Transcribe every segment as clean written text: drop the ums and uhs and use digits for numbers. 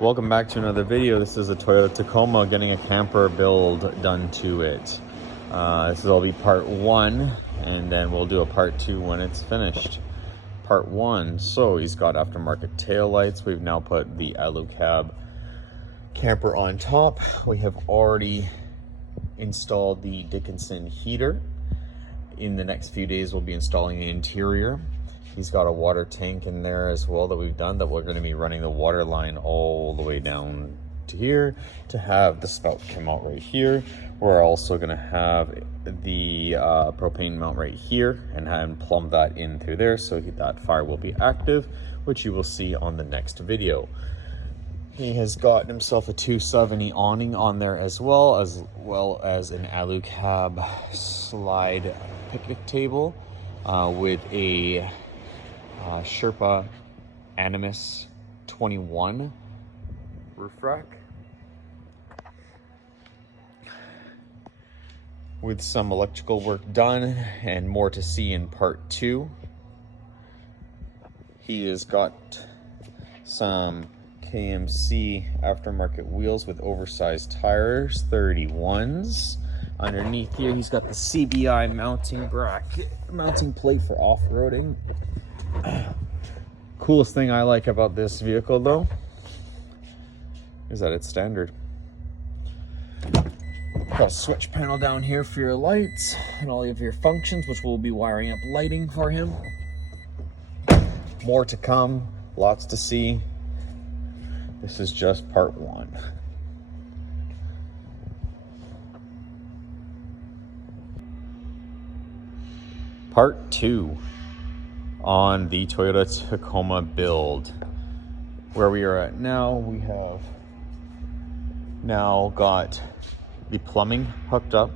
Welcome back to another video. This is a Toyota Tacoma getting a camper build done to it. This will be part one, and then we'll do a part two when it's finished. Part one, so he's got aftermarket tail lights. We've now put the alucab camper on top. We have already installed the Dickinson heater. In the next few days, we'll be installing the interior. He's got a water tank in there as well that we've done, that we're going to be running the water line all the way down to here to have the spout come out right here. We're also going to have the propane mount right here and plumb that in through there so that fire will be active, which you will see on the next video. He has gotten himself a 270 awning on there as well as an alucab slide picnic table with a Sherpa anima 21 roof rack with some electrical work done and more to see in part two. He has got some KMC aftermarket wheels with oversized tires, 31s. Underneath here, he's got the CBI mounting plate for off-roading. Coolest thing I like about this vehicle, though, is that it's standard. Got a switch panel down here for your lights and all of your functions, which we'll be wiring up lighting for him. More to come, lots to see. This is just part one. Part two on the Toyota Tacoma build. Where we are at now, we have now got the plumbing hooked up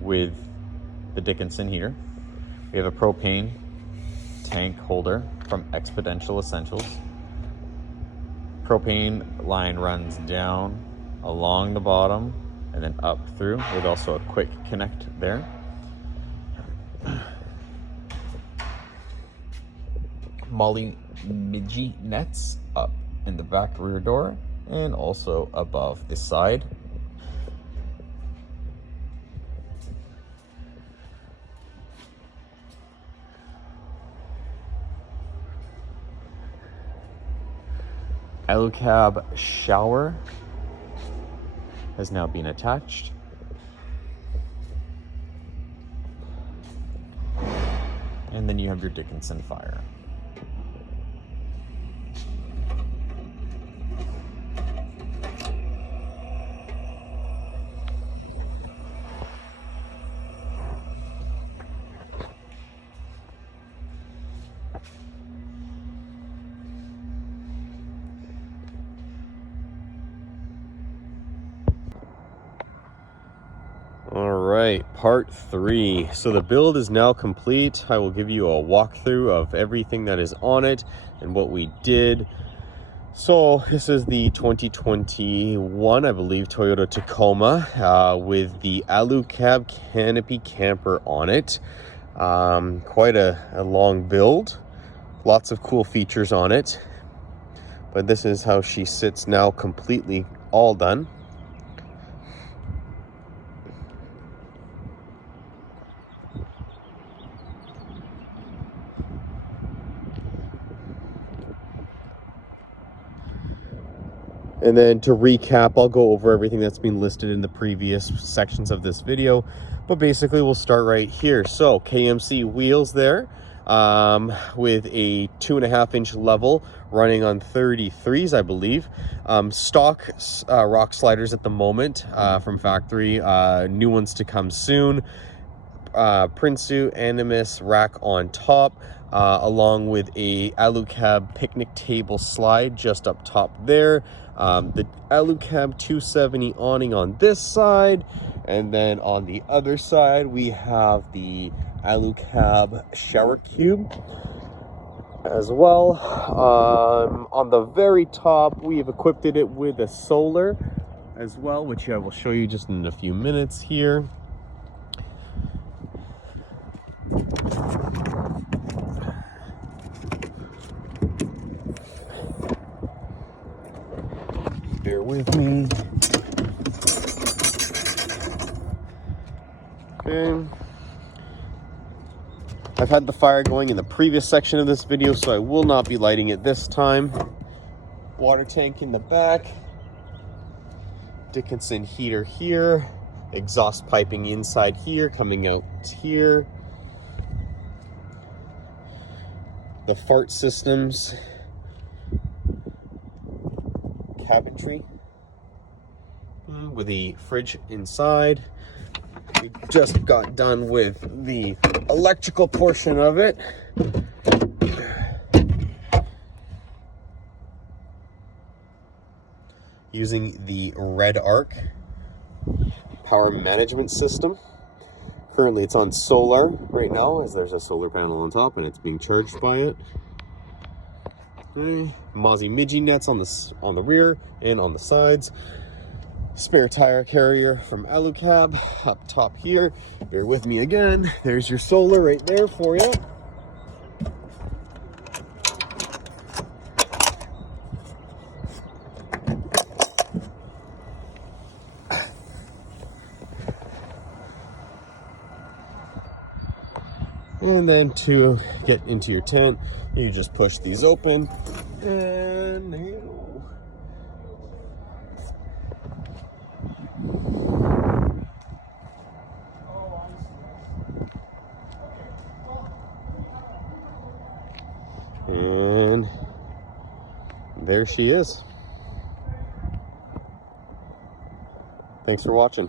with the Dickinson heater. We have a propane tank holder from Exponential Essentials. Propane line runs down along the bottom and then up through with also a quick connect there. Molly midgie nets up in the back rear door and also above the side. Alucab shower has now been attached. And then you have your Dickinson fire. All right, part three. So the build is now complete. I will give you a walkthrough of everything that is on it and what we did. So this is the 2021, I believe, Toyota Tacoma with the alucab canopy camper on it. Quite a long build. Lots of cool features on it. But this is how she sits now, completely all done. And then to recap, I'll go over everything that's been listed in the previous sections of this video. But basically, we'll start right here. So KMC wheels there with a 2.5-inch level running on 33s, I believe. Stock rock sliders at the moment from factory. New ones to come soon. Prinsu Animus rack on top. Along with a alucab picnic table slide just up top there. The alucab 270 awning on this side, and then on the other side we have the alucab shower cube as well. On the very top we have equipped it with a solar as well, which I will show you just in a few minutes here. bear with me. Okay. I've had the fire going in the previous section of this video, so I will not be lighting it this time. Water tank in the back. Dickinson heater here. Exhaust piping inside here, coming out here. The fart systems. Cabinetry. With the fridge inside. We just got done with the electrical portion of it. Using the Redarc power management system. Currently it's on solar right now, as there's a solar panel on top and it's being charged by it. Okay. Mozzie Midgie nets on the rear and on the sides. Spare tire carrier from Alucab up top here. Bear with me again. There's your solar right there for you. And then to get into your tent, you just push these open and there you go. And there she is. Thanks for watching.